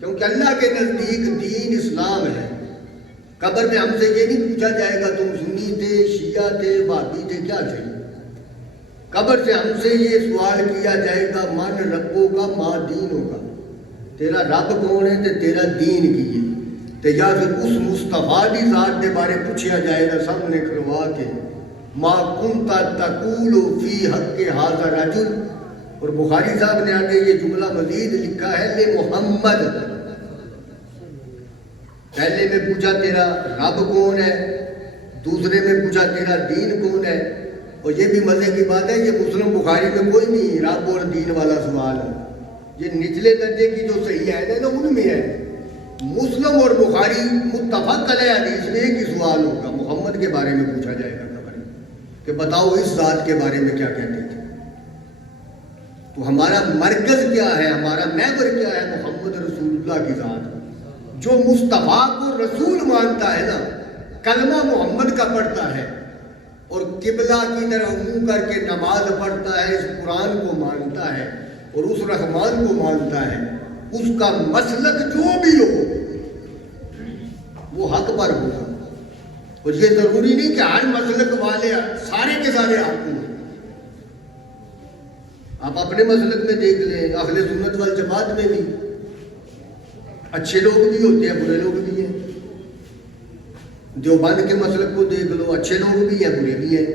کیونکہ اللہ کے نزدیک دین اسلام ہے۔ قبر میں ہم سے یہ نہیں پوچھا جائے گا تم سنی تھے، شیعہ تھے، وہابی تھے، کیا تھے۔ قبر سے ہم سے یہ سوال کیا جائے گا من ربوں کا ما دین ہوگا، تیرا رب کون ہے تے تیرا دین کی ہے، تے یا پھر اس مصطفیٰ دی ذات دے بارے پوچھا جائے گا سامنے کھلوا کے ما کنت تقول فی حق ھذا رجل۔ اور بخاری صاحب نے آگے یہ جملہ مزید لکھا ہے لے محمد، پہلے میں پوچھا تیرا رب کون ہے، دوسرے میں پوچھا تیرا دین کون ہے۔ اور یہ بھی مزے کی بات ہے یہ مسلم بخاری میں کوئی نہیں رب اور دین والا سوال ہے، یہ نچلے درجے کی جو صحیح ہے نا ان میں ہے۔ مسلم اور بخاری متفق علیہ حدیث میں ایک ہی سوال ہوگا، محمد کے بارے میں پوچھا جائے گا قبر میں کہ بتاؤ اس ذات کے بارے میں کیا کہتے تھے۔ تو ہمارا مرکز کیا ہے، ہمارا محور کیا ہے، محمد رسول اللہ کی ذات۔ جو مصطفیٰ کو رسول مانتا ہے نا، کلمہ محمد کا پڑھتا ہے اور قبلہ کی طرف منہ کر کے نماز پڑھتا ہے، اس قرآن کو مانتا ہے اور اس رحمان کو مانتا ہے، اس کا مسلک جو بھی ہو وہ حق پر ہوگا۔ اور یہ ضروری نہیں کہ ہر مسلک والے سارے کے سارے حق ہوں۔ آپ اپنے مسلک میں دیکھ لیں، اہل سنت والجماعت میں بھی اچھے لوگ بھی ہوتے ہیں، برے لوگ بھی ہیں۔ دیوبند کے مسلک کو دیکھ لو، اچھے لوگ بھی ہیں، برے بھی ہیں۔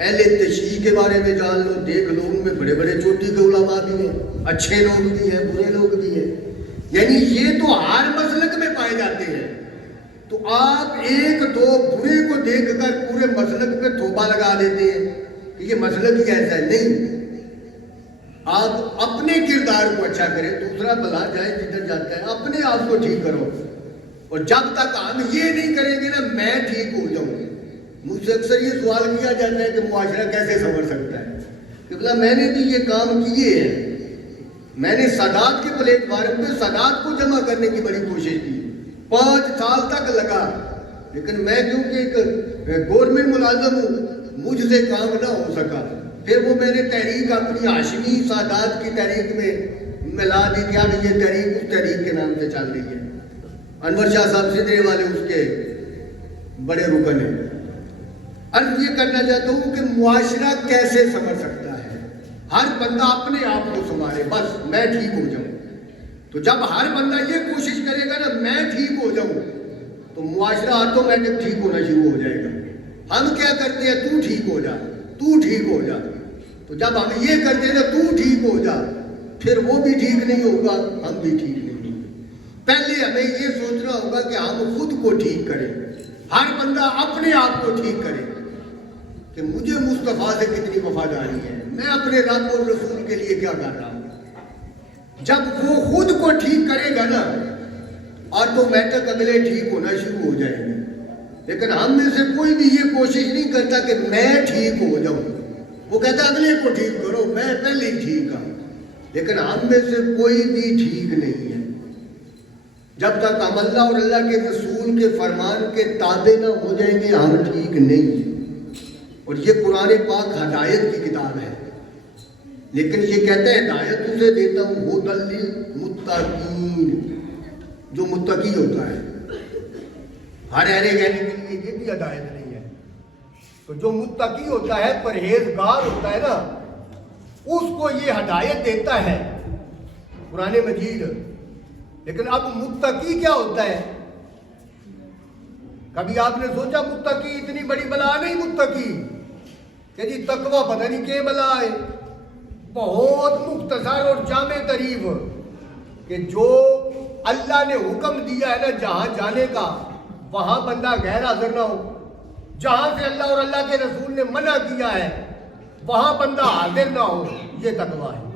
اہل تشیع کے بارے میں جان لو، دیکھ لو، ان میں بڑے بڑے چوٹی کے علماء بھی ہیں، اچھے لوگ بھی ہیں، برے لوگ بھی ہیں۔ یعنی یہ تو ہر مسلک میں پائے جاتے ہیں۔ تو آپ ایک دو برے کو دیکھ کر پورے مسلک پہ تھوپا لگا دیتے ہیں کہ یہ مسلک ہی ایسا ہے، نہیں۔ آپ اپنے کردار کو اچھا کریں، دوسرا بھلا جائے جدھر جاتا ہے، اپنے آپ کو ٹھیک کرو۔ اور جب تک ہم یہ نہیں کریں گے نا میں ٹھیک ہو جاؤں گی۔ مجھ سے اکثر یہ سوال کیا جاتا ہے کہ معاشرہ کیسے سنور سکتا ہے، کہ بلا میں نے بھی یہ کام کیے ہیں، میں نے سادات کے پلیٹ فارم پہ سادات کو جمع کرنے کی بڑی کوشش کی، 5 سال تک لگا، لیکن میں کیونکہ ایک گورنمنٹ ملازم ہوں مجھ سے کام نہ ہو سکا۔ پھر وہ میں نے تحریک اپنی ہاشمی سادات کی تحریک میں ملا دی کہ اب یہ تحریک اس تحریک کے نام سے چل رہی ہے۔ انور شاہ صاحب سدرے والے اس کے بڑے رکن ہیں۔ عرض یہ کرنا چاہتا ہوں کہ معاشرہ کیسے سنور سکتا ہے، ہر بندہ اپنے آپ کو سنوارے، بس میں ٹھیک ہو جاؤں۔ تو جب ہر بندہ یہ کوشش کرے گا نا میں ٹھیک ہو جاؤں تو معاشرہ آٹومیٹک ٹھیک ہونا شروع ہو جائے گا۔ ہم کیا کرتے ہیں تو ٹھیک ہو جا، تو ٹھیک ہو جا۔ تو جب ہم یہ کرتے ہیں نا تو ٹھیک ہو جا، پھر وہ بھی ٹھیک نہیں ہوگا، ہم بھی ٹھیک نہیں ہوگا۔ پہلے ہمیں یہ سوچنا ہوگا کہ ہم خود کو ٹھیک کریں، ہر بندہ اپنے آپ کو ٹھیک کرے کہ مجھے مصطفیٰ سے کتنی وفاداری ہے، میں اپنے رب اور رسول کے لیے کیا کر رہا ہوں۔ جب وہ خود کو ٹھیک کرے گا نا آٹومیٹک اگلے ٹھیک ہونا شروع ہو جائیں گے۔ لیکن ہم میں سے کوئی بھی یہ کوشش نہیں کرتا کہ میں ٹھیک ہو جاؤں، وہ کہتا اگلے کو ٹھیک کرو، میں پہلے ہی ٹھیک ہوں۔ لیکن ہم میں سے کوئی بھی ٹھیک نہیں ہے۔ جب تک ہم اللہ اور اللہ کے رسول کے فرمان کے تابع نہ ہو جائیں گے ہم ٹھیک نہیں ہیں۔ اور یہ قرآن پاک ہدایت کی کتاب ہے، لیکن یہ کہتا ہے ہدایت اسے دیتا ہوں ہدی للمتقین، جو متقی ہوتا ہے۔ ہر اہل گہری کے لیے یہ بھی ہدایت نہیں ہے۔ تو جو متقی ہوتا ہے، پرہیزگار ہوتا ہے نا، اس کو یہ ہدایت دیتا ہے قرآن مجید۔ لیکن اب متقی کیا ہوتا ہے؟ کبھی آپ نے سوچا متقی اتنی بڑی بلا نہیں متقی کہ جی تقوی پتہ نہیں کیا بلا ہے، بہت مختصر اور جامع تعریف کہ جو اللہ نے حکم دیا ہے نا جہاں جانے کا وہاں بندہ غیر حاضر نہ ہو، جہاں سے اللہ اور اللہ کے رسول نے منع کیا ہے وہاں بندہ حاضر نہ ہو، یہ تقوی ہے۔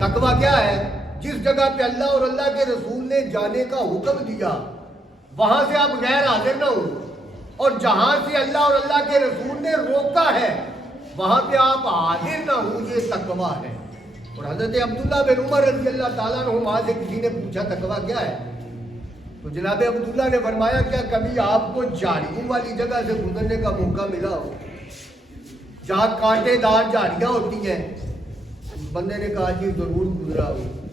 تقوی کیا ہے؟ جس جگہ پہ اللہ اور اللہ کے رسول نے جانے کا حکم دیا وہاں سے آپ غیر حاضر نہ ہو، اور جہاں سے اللہ اور اللہ کے رسول نے روکا ہے وہاں پہ آپ حاضر نہ ہو، یہ تقوی ہے۔ اور حضرت عبداللہ بن عمر رضی اللہ تعالیٰ عنہ وہاں سے کسی نے پوچھا تقوی کیا ہے؟ تو جناب عبداللہ نے فرمایا کیا کبھی آپ کو جھاڑیوں والی جگہ سے گزرنے کا موقع ملا ہو جہاں کانٹے دار جھاڑیاں ہوتی ہیں؟ بندے نے کہا جی ضرور گزرا ہو۔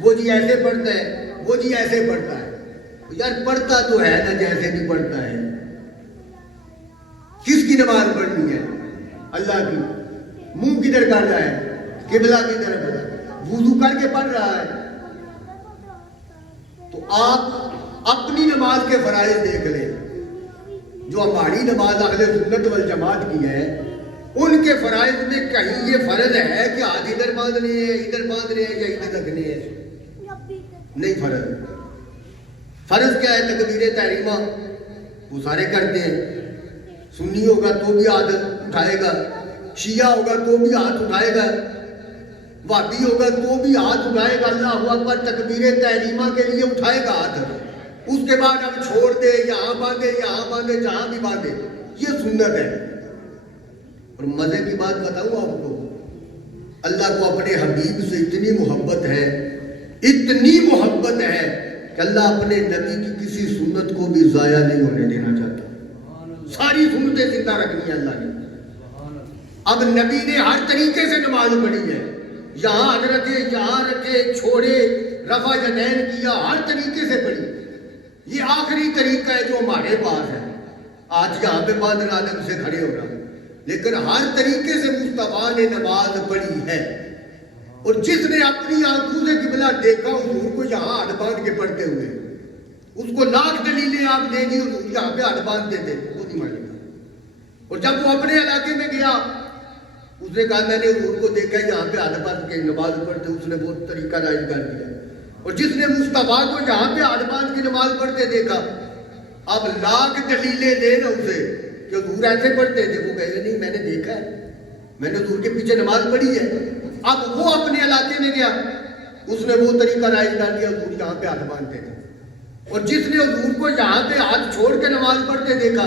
وہ جی ایسے پڑھتا ہے، وہ جی ایسے پڑھتا ہے۔ یار پڑھتا تو ہے نا جیسے بھی پڑھتا ہے۔ کس کی نماز پڑھنی ہے؟ اللہ کی۔ منہ کدھر کر رہا ہے؟ قبلہ کی طرف۔ وضو کر کے پڑھ رہا ہے۔ تو آپ اپنی نماز کے فرائض دیکھ لیں۔ جو ہماری نماز اہل سنت والجماعت کی ہے، ان کے فرائض میں کہیں یہ فرض ہے کہ ہاتھ ادھر باندھنے ہیں، ادھر باندھنے ہیں یا ادھر رکھنے ہیں؟ نہیں فرض۔ فرض کیا ہے؟ تکبیر تحریمہ وہ سارے کرتے ہیں۔ سنی ہوگا تو بھی ہاتھ اٹھائے گا، شیعہ ہوگا تو بھی ہاتھ اٹھائے گا، وہابی ہوگا تو بھی ہاتھ اٹھائے گا۔ اللہ اکبر تکبیر تحریمہ کے لیے اٹھائے گا ہاتھ۔ اس کے بعد اب چھوڑ دے، یہاں باندھے، یہاں باندھے، جہاں بھی باندھے، یہ سنت ہے۔ اور مزے کی بات بتاؤں آپ کو، اللہ کو اپنے حبیب سے اتنی محبت ہے، اتنی محبت ہے کہ اللہ اپنے نبی کی کسی سنت کو بھی ضائع نہیں ہونے دینا چاہتا۔ ساری سنتیں زندہ رکھنی ہے اللہ نے۔ اب نبی نے ہر طریقے سے نماز پڑھی ہے، یہاں ہاتھ رکھے، یہاں رکھے، چھوڑے، رفع یدین کیا، ہر طریقے سے پڑھی۔ یہ آخری طریقہ ہے جو ہمارے پاس ہے۔ آج یہاں پہ باندھ رہا ہے اسے کھڑے ہو رہا، لیکن ہر طریقے سے مصطفیٰ نے نماز پڑھی ہے۔ اور جس نے اپنی آنکھوں سے قبلہ دیکھا حضور کو یہاں ہاتھ باندھ کے پڑھتے ہوئے، اس کو لاکھ دلیلیں آپ دیں گی حضور یہاں پہ ہاتھ باندھتے تھے، وہ نہیں مانے گا۔ اور جب وہ اپنے علاقے میں گیا، اس نے کہا میں نے حضور کو دیکھا یہاں پہ ہاتھ باندھ کے نماز پڑھتے، اس نے وہ طریقہ رائج کر دیا۔ اور جس نے مصطفیٰ کو یہاں پہ ہاتھ باندھ کی نماز پڑھتے دیکھا، اب لاکھ دلیلیں دے نا اسے کہ حضور ایسے پڑھتے تھے، وہ کہے نہیں میں نے دیکھا ہے، میں نے حضور کے پیچھے نماز پڑھی ہے۔ اب وہ اپنے علاقے میں گیا، اس نے وہ طریقہ رائج کر دیا، حضور یہاں پہ ہاتھ باندھتے تھے۔ اور جس نے حضور کو یہاں پہ ہاتھ چھوڑ کے نماز پڑھتے دیکھا،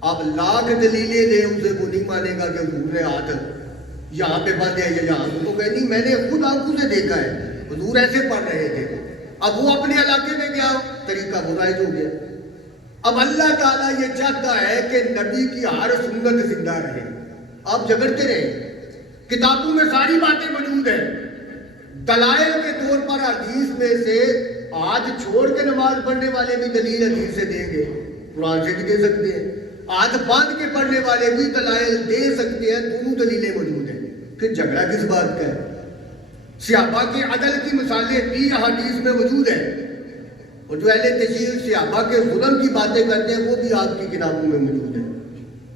اب لاکھ دلیلیں دے اسے، وہ نہیں مانے گا کہ حضور نے ہاتھ یہاں پہ باندھے یا یہاں پہ۔ وہ کہے نہیں میں نے خود آنکھوں سے دیکھا ہے، حضور ایسے پڑھ رہے تھے۔ اب وہ اپنے علاقے میں گیا، طریقہ وہ رائج ہو گیا۔ اب اللہ تعالیٰ یہ چاہتا ہے کہ نبی کی ہر سنت زندہ رہے، آپ جگڑتے رہیں۔ کتابوں میں ساری باتیں موجود ہیں، دلائل کے طور پر حدیث میں سے ہاتھ چھوڑ کے نماز پڑھنے والے بھی دلیل حدیث سے دیں گے، قرآن سے بھی دے سکتے ہیں، ہاتھ باندھ کے پڑھنے والے بھی دلائل دے سکتے ہیں، دونوں دلیلیں موجود ہیں۔ پھر جھگڑا کس بات کا ہے؟ صحابہ کے عدل کی مثالیں بھی حدیث میں موجود ہیں، اور جو اہل تشیع صحابہ کے ظلم کی باتیں کرتے ہیں وہ بھی آپ کی کتابوں میں موجود ہے،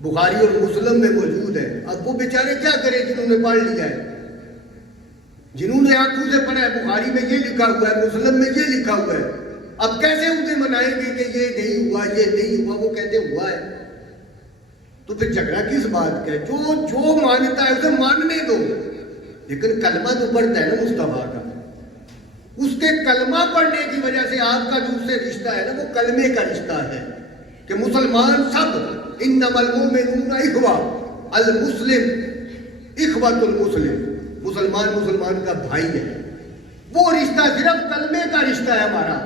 بخاری اور مسلم میں موجود ہے۔ اب وہ بیچارے کیا کریں جنہوں نے پڑھ لیا ہے، جنہوں نے آنکھوں سے پڑھا ہے، بخاری میں یہ لکھا ہوا ہے، مسلم میں یہ لکھا ہوا ہے، اب کیسے انہیں منائیں گے کہ یہ نہیں ہوا، یہ نہیں ہوا؟ وہ کہتے ہوا ہے۔ تو پھر جھگڑا کس بات کا ہے؟ جو مانتا ہے اسے ماننے دو، لیکن کلمہ تو پڑھتا ہے نا مصطفیٰ کا، اس کے کلمہ پڑھنے کی وجہ سے آپ کا جو اس سے رشتہ ہے نا وہ کلمے کا رشتہ ہے کہ مسلمان سب انما المؤمنون اخوہ، المسلم اخوۃ المسلم، مسلمان کا بھائی ہے۔ وہ رشتہ صرف کلمے کا رشتہ ہے ہمارا،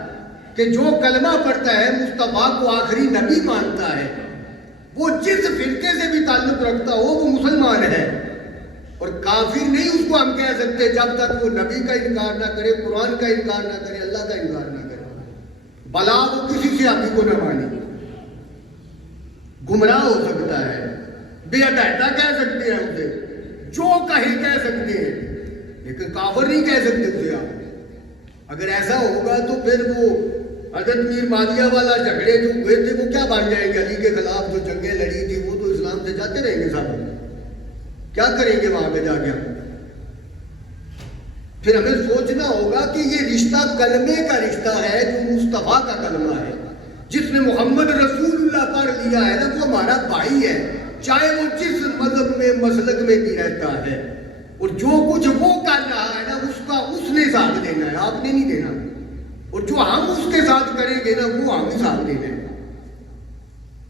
کہ جو کلمہ پڑھتا ہے مصطفیٰ کو آخری نبی مانتا ہے، وہ جس فرقے سے بھی تعلق رکھتا ہو وہ مسلمان ہے۔ اور کافر نہیں اس کو ہم کہہ سکتے جب تک وہ نبی کا انکار نہ کرے، قرآن کا انکار نہ کرے، اللہ کا انکار نہ کرے، بلا وہ کسی صحابی کو نہ مانے۔ گمراہ ہو سکتا ہے، بے عدالتہ کہہ سکتے ہیں اسے، جو کہیں کہہ سکتے ہیں، لیکن کافر نہیں کہہ سکتے اسے آپ۔ اگر ایسا ہوگا تو پھر وہ حضرت میر مادیہ والا جھگڑے جو ہوئے تھے وہ کیا بن جائیں گے؟ علی کے خلاف جو جنگیں لڑی تھی وہ تو اسلام سے جاتے رہیں گے صاحب، کیا کریں گے وہاں پہ جا کے؟ پھر ہمیں سوچنا ہوگا کہ یہ رشتہ کلمے کا رشتہ ہے جو مصطفیٰ کا کلمہ ہے، جس نے محمد رسول اللہ پڑھ لیا ہے نا وہ ہمارا بھائی ہے، چاہے وہ جس مذہب میں مسلک میں بھی رہتا ہے، اور جو کچھ وہ کر رہا ہے نا اس کا اس نے حساب دینا ہے، آپ نے نہیں دینا، اور جو ہم اس کے ساتھ کریں گے نا وہ ہم حساب دینا ہے۔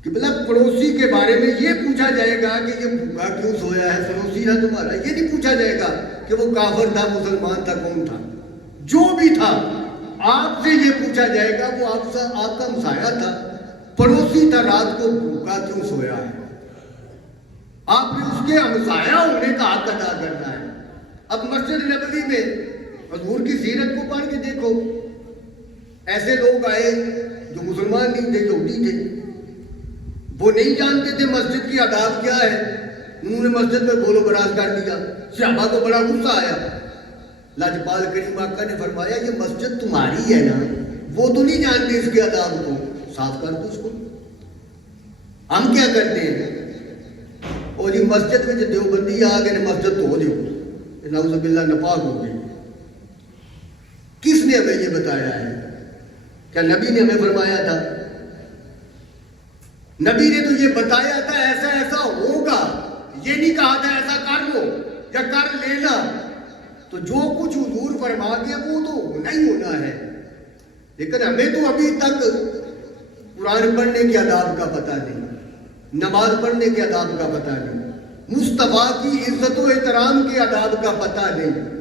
کہ مطلب پڑوسی کے بارے میں یہ پوچھا جائے گا کہ یہ بھوکا کیوں سویا ہے پڑوسی ہے تمہارا، یہ نہیں پوچھا جائے گا کہ وہ کافر تھا، مسلمان تھا، کون تھا، جو بھی تھا آپ سے یہ پوچھا جائے گا وہ آپ کا ہمسایہ تھا، پڑوسی تھا، رات کو بھوکا کیوں سویا ہے، آپ نے اس کے ہمسایہ ہونے کا حق ادا کرنا ہے۔ اب مسجد نبوی میں حضور کی سیرت کو پڑھ کے دیکھو، ایسے لوگ آئے جو مسلمان نہیں تھے، یہودی تھے، وہ نہیں جانتے تھے مسجد کی آداب کیا ہے، انہوں نے مسجد میں بولو براز کر دیا، صحابہ کو بڑا غصہ آیا۔ لاجپال کریم آقا نے فرمایا یہ مسجد تمہاری ہے نا، وہ تو نہیں جانتے اس کے آداب کو، صاف کر دو اس کو۔ ہم کیا کرتے ہیں، اور جی مسجد میں جو دیوبندی آ گئے مسجد تو ہو دیو، نعوذ باللہ نپاک ہو گئی۔ کس نے ہمیں یہ بتایا ہے؟ کیا نبی نے ہمیں فرمایا تھا؟ نبی نے تو یہ بتایا تھا ایسا ایسا ہوگا، یہ نہیں کہا تھا ایسا کر لو یا کر لینا۔ تو جو کچھ حضور فرما کے وہ تو ہونا ہی ہونا ہے، لیکن ہمیں تو ابھی تک قرآن پڑھنے کے آداب کا پتہ نہیں، نماز پڑھنے کے آداب کا پتہ نہیں، مصطفیٰ کی عزت و احترام کے آداب کا پتہ نہیں،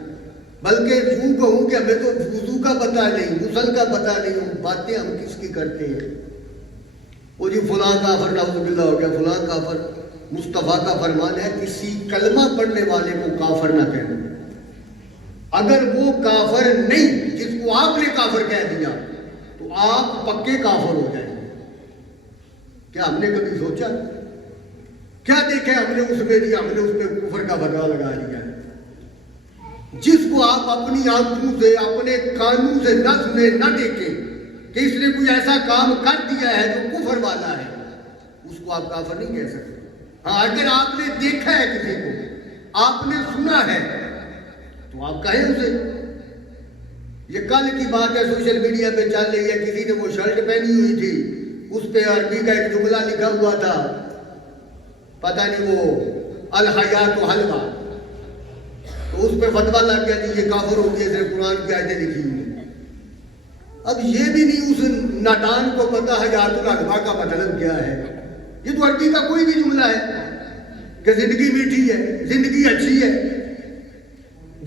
بلکہ یوں کہوں کہ ہمیں تو وضو کا پتہ نہیں، غسل کا پتہ نہیں، باتیں ہم کس کی کرتے ہیں۔ وہ جی فلاں کافر نعوذ باللہ ہو گیا، فلاں کافر۔ مصطفیٰ کا فرمان ہے کسی کلمہ پڑھنے والے کو کافر نہ کہنا، اگر وہ کافر نہیں جس کو آپ نے کافر کہہ دیا تو آپ پکے کافر ہو جائیں گے۔ کیا ہم نے کبھی سوچا؟ کیا دیکھا ہم نے اس میں دیا، ہم نے اس پہ کفر کا فتویٰ لگا دیا ہے۔ جس کو آپ اپنی آنکھوں سے اپنے کانوں سے نہ سنے نہ دیکھیں کہ اس نے کوئی ایسا کام کر دیا ہے جو کفر والا ہے، اس کو آپ کافر نہیں کہہ سکتے۔ ہاں اگر آپ نے دیکھا ہے کسی کو، آپ نے سنا ہے، تو آپ کہیں اسے۔ یہ کل کی بات ہے، سوشل میڈیا پہ چل رہی ہے، کسی نے وہ شرٹ پہنی ہوئی تھی، اس پہ عربی کا ایک جملہ لکھا ہوا تھا، پتہ نہیں وہ الحیات حلوہ، تو اس پہ فتویٰ لگ گیا کہ یہ کافر ہو گیا، صرف قرآن کی آیتیں لکھی ہوئی ہیں۔ اب یہ بھی نہیں اس نادان کو پتہ حیات الحلوہ کا مطلب کیا ہے۔ یہ تو عربی کا کوئی بھی جملہ ہے کہ زندگی میٹھی ہے، زندگی اچھی ہے۔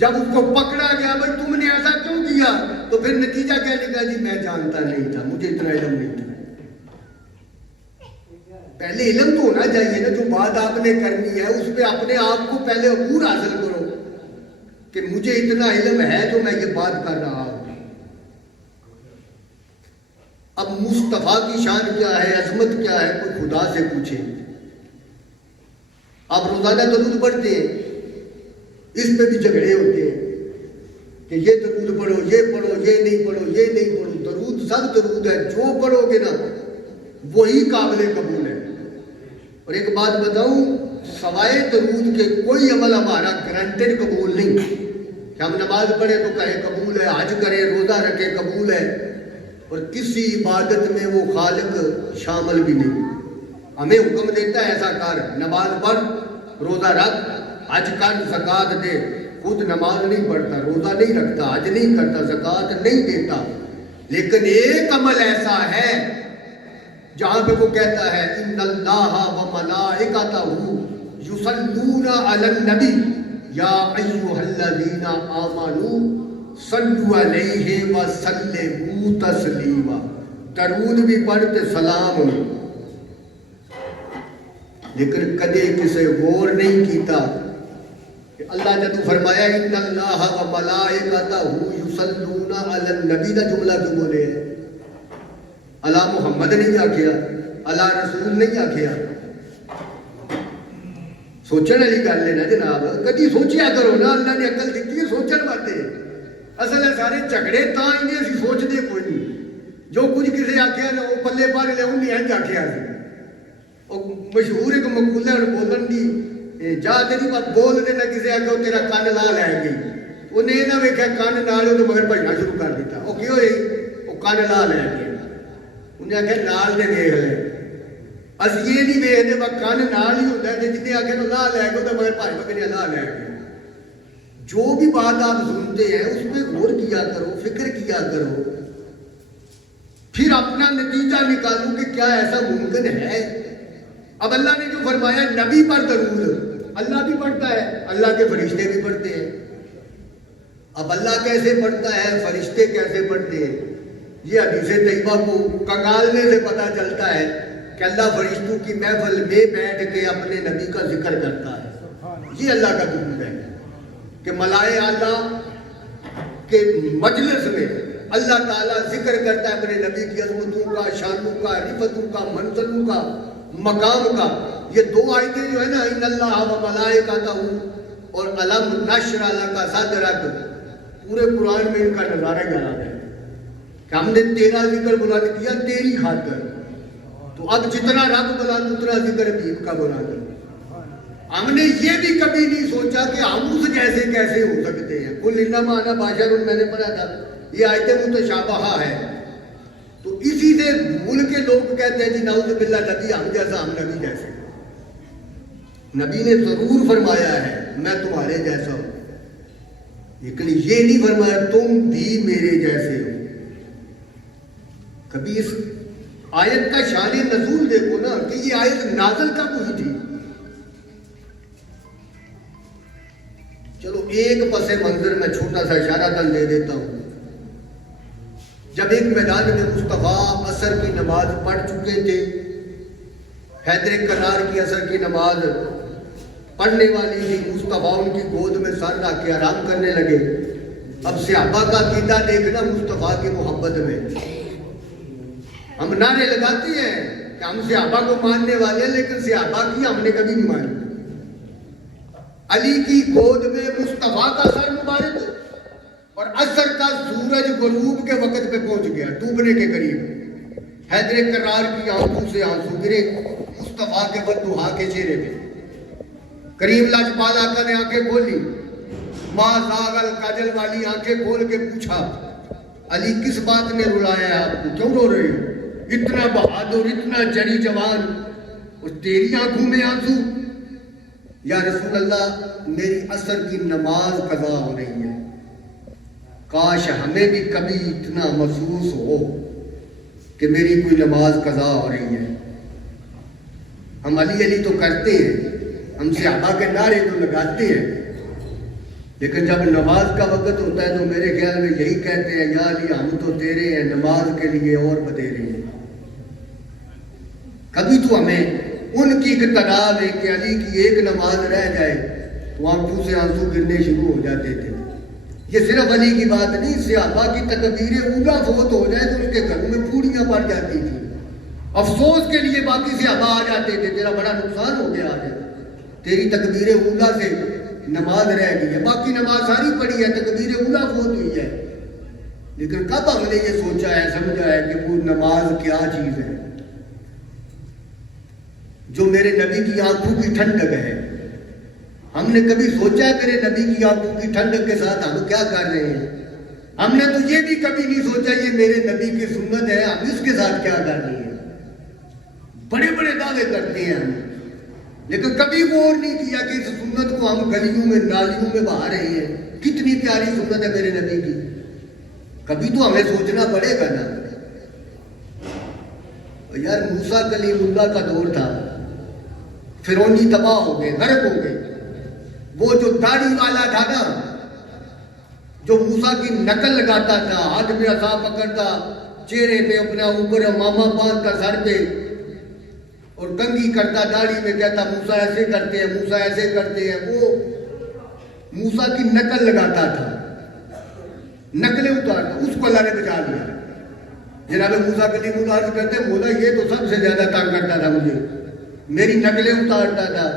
جب اس کو پکڑا گیا بھائی تم نے ایسا کیوں کیا، تو پھر نتیجہ کیا نکلا؟ جی میں جانتا نہیں تھا، مجھے اتنا علم نہیں تھا۔ پہلے علم تو ہونا چاہیے نا، جو بات آپ نے کرنی ہے اس پہ اپنے آپ کو پہلے عبور حاصل کرو کہ مجھے اتنا علم ہے جو میں یہ بات کر رہا ہوں۔ اب مصطفیٰ کی شان کیا ہے، عظمت کیا ہے، کوئی خدا سے پوچھے۔ آپ روزانہ درود پڑھتے ہیں، اس پہ بھی جھگڑے ہوتے ہیں کہ یہ درود پڑھو، یہ پڑھو، یہ نہیں پڑھو، یہ نہیں پڑھو۔ درود سب درود ہے، جو پڑھو گے نا وہی قابل قبول ہے۔ اور ایک بات بتاؤں، سوائے درود کے کوئی عمل ہمارا گرانٹیڈ قبول نہیں کہ ہم نماز پڑھیں تو کہیں قبول ہے، حج کریں، روزہ رکھیں قبول ہے، اور کسی عبادت میں وہ خالق شامل بھی نہیں۔ ہمیں حکم دیتا ہے ایسا کر، نماز پڑھ، روزہ رکھ، حج کر، زکوٰۃ دے، خود نماز نہیں پڑھتا، روزہ نہیں رکھتا، حج نہیں کرتا، زکوٰۃ نہیں دیتا، لیکن ایک عمل ایسا ہے جہاں پہ وہ کہتا ہے ان اللہ وملائکتہ یصلون علی النبی یا ایھا الذین آمنوا صلوا علیہ وسلموا تسلیما۔ درود بھی پڑھتے، سلام نہیں، لیکن کدے کسے غور نہیں کیتا کہ اللہ نے تو فرمایا ان اللہ وملائکتہ یصلون علی النبی کا جملہ کیوں بولے ہیں؟ اللہ محمد نہیں آکھیا، اللہ رسول نہیں آکھیا۔ سوچنے والی گل ہے نا جناب، کدی سوچیا کرو نا، اللہ نے عقل دیتی ہے سوچن واسطے۔ اصل ہے سارے جھگڑے تاں ہی نہیں، اسی سوچتے کوئی نہیں۔ جو کچھ کسی آکھیا نا وہ پلے پڑھ لیا، انہیں انج آکھیا سی۔ وہ مشہور ایک مقولہ ہے بولن دی، جا تیری بات بول دینا، کسی آکھیا وہ تیرا کان لا لے گئی، انہیں یہ نہ ویکھیا کان نال تو مگر بھجنا شروع کر دیتا۔ وہ کیوں ہوئی؟ وہ کان لا لے گئی، انہیں آکھیا نال دے ویکھ لے۔ اسی یہ نہیں ویکھدے بس کان نال ہی ہوتا ہے، جتنے آکھیا لا لے گئے تو مگر بھائی بکنے لا لے گئے۔ جو بھی بات آپ سنتے ہیں اس پہ غور کیا کرو، فکر کیا کرو، پھر اپنا نتیجہ نکالو کہ کیا ایسا ممکن ہے۔ اب اللہ نے جو فرمایا نبی پر درود، اللہ بھی پڑھتا ہے، اللہ کے فرشتے بھی پڑھتے ہیں۔ اب اللہ کیسے پڑھتا ہے، فرشتے کیسے پڑھتے ہیں، یہ حدیث طیبہ کو کنگالنے سے پتہ چلتا ہے کہ اللہ فرشتوں کی محفل میں بیٹھ کے اپنے نبی کا ذکر کرتا ہے۔ یہ اللہ کا درود ہے کہ ملائے اعلیٰ کہ مجلس میں اللہ تعالیٰ ذکر کرتا ہے اپنے نبی کی عظمتوں کا، شانوں کا، رفتوں کا، منزلوں کا، مقام کا. یہ دو آیتیں جو ہے نا، ان اللہ و ملائکتہ اور علم نشرح لک صدرک، پورے قرآن میں ان کا نظارہ یاد ہے کہ ہم نے تیرا ذکر بلند کیا تیری خاطر. تو اب جتنا رب بلند اتنا ذکر حبیب کا بلند. ہم نے یہ بھی کبھی نہیں سوچا کہ ہم اس جیسے کیسے ہو سکتے ہیں. قل انما انا بشر، میں نے پڑھا تھا یہ آیت متشابہہ ہے. تو اسی سے بھول کے لوگ کہتے ہیں جی نعوذ باللہ نبی ہم جیسا، ہم نبی جیسے. نبی نے ضرور فرمایا ہے میں تمہارے جیسا ہوں، لیکن یہ نہیں فرمایا تم بھی میرے جیسے ہو. کبھی اس آیت کا شان نزول دیکھو نا کہ یہ آیت نازل کب ہوئی تھی. چلو ایک پس منظر میں چھوٹا سا اشارہ تن دے دیتا ہوں. جب ایک میدان میں مصطفیٰ عصر کی نماز پڑھ چکے تھے، حیدر کرار کی عصر کی نماز پڑھنے والی تھی، مصطفیٰ ان کی گود میں سر رکھ کے آرام کرنے لگے. اب صحابہ کا عقیدہ دیکھنا مصطفیٰ کی محبت میں. ہم نعرے لگاتے ہیں کہ ہم صحابہ کو ماننے والے ہیں، لیکن صحابہ کی ہم نے کبھی نہیں مانی. علی کی گود میں مصطفیٰ کا سر مبارک اور عصر کا سورج غروب کے وقت پہ پہنچ گیا، ڈوبنے کے قریب. حیدر کرار کی آنکھوں سے آنسو گرے مصطفیٰ کے بددعا کے چہرے پہ. کریم لاجپال آقا نے آنکھیں کھولی، ماں زاغل کاجل والی آنکھیں کھول کے پوچھا علی کس بات نے رلایا ہے آپ کو، کیوں رو رہے ہو؟ اتنا بہادر، اتنا جری جوان اور تیری آنکھوں میں آنسو. یا رسول اللہ میری عصر کی نماز قضا ہو رہی ہے، کاش ہمیں بھی کبھی اتنا محسوس ہو کہ میری کوئی نماز قضا ہو رہی ہے. ہم علی علی تو کرتے ہیں، ہم صحابہ کے نعرے تو لگاتے ہیں، لیکن جب نماز کا وقت ہوتا ہے تو میرے خیال میں یہی کہتے ہیں یا علی ہم تو تیرے ہیں، نماز کے لیے اور بدیرے ہیں. کبھی تو ہمیں ان کی اقتدا ہے کہ علی کی ایک نماز رہ جائے تو آنکھوں سے آنسو گرنے شروع ہو جاتے تھے. یہ صرف علی کی بات نہیں، صحابہ کی تکبیر اولا فوت ہو جائے تو ان کے گھروں میں پوڑیاں پڑ جاتی تھی. افسوس کے لیے باقی صحابہ آ جاتے تھے تیرا بڑا نقصان ہو گیا آج، تیری تکبیر اولا سے نماز رہ گئی ہے، باقی نماز ساری پڑھی ہے، تکبیر اولا فوت ہوئی ہے. لیکن کب ہم نے یہ سوچا ہے، سمجھا ہے کہ وہ نماز کیا چیز ہے جو میرے نبی کی آنکھوں کی ٹھنڈک ہے. ہم نے کبھی سوچا ہے میرے نبی کی آنکھوں کی ٹھنڈک کے ساتھ ہم کیا کر رہے ہیں؟ ہم نے تو یہ بھی کبھی نہیں سوچا یہ میرے نبی کی سنت ہے، ہم اس کے ساتھ کیا کر رہے ہیں. بڑے بڑے دعوے کرتے ہیں ہم، لیکن کبھی غور نہیں کیا کہ اس سنت کو ہم گلیوں میں نالیوں میں بہا رہے ہیں. کتنی پیاری سنت ہے میرے نبی کی، کبھی تو ہمیں سوچنا پڑے گا نا. یار موسیٰ کلیم اللہ کا دور تھا، فرعونی تباہ ہو گئے، غرق ہو گئے. وہ جو داڑھی والا تھا نا، جو موسیٰ کی نقل لگاتا تھا، ہاتھ میں عصا پکڑتا، چہرے پہ اپنا اوپر امامہ باندھتا سر پہ اور کنگھی کرتا داڑھی میں، کہتا موسیٰ ایسے کرتے ہیں، موسیٰ ایسے کرتے ہیں. وہ موسیٰ کی نقل لگاتا تھا، نقلیں اتارتا. اس کو اللہ نے بچا لیا. جناب موسیٰ کلیم اللہ عرض کرتے ہیں مولا یہ تو سب سے زیادہ تنگ کرتا تھا مجھے، میری نقلیں اتارتا تھا.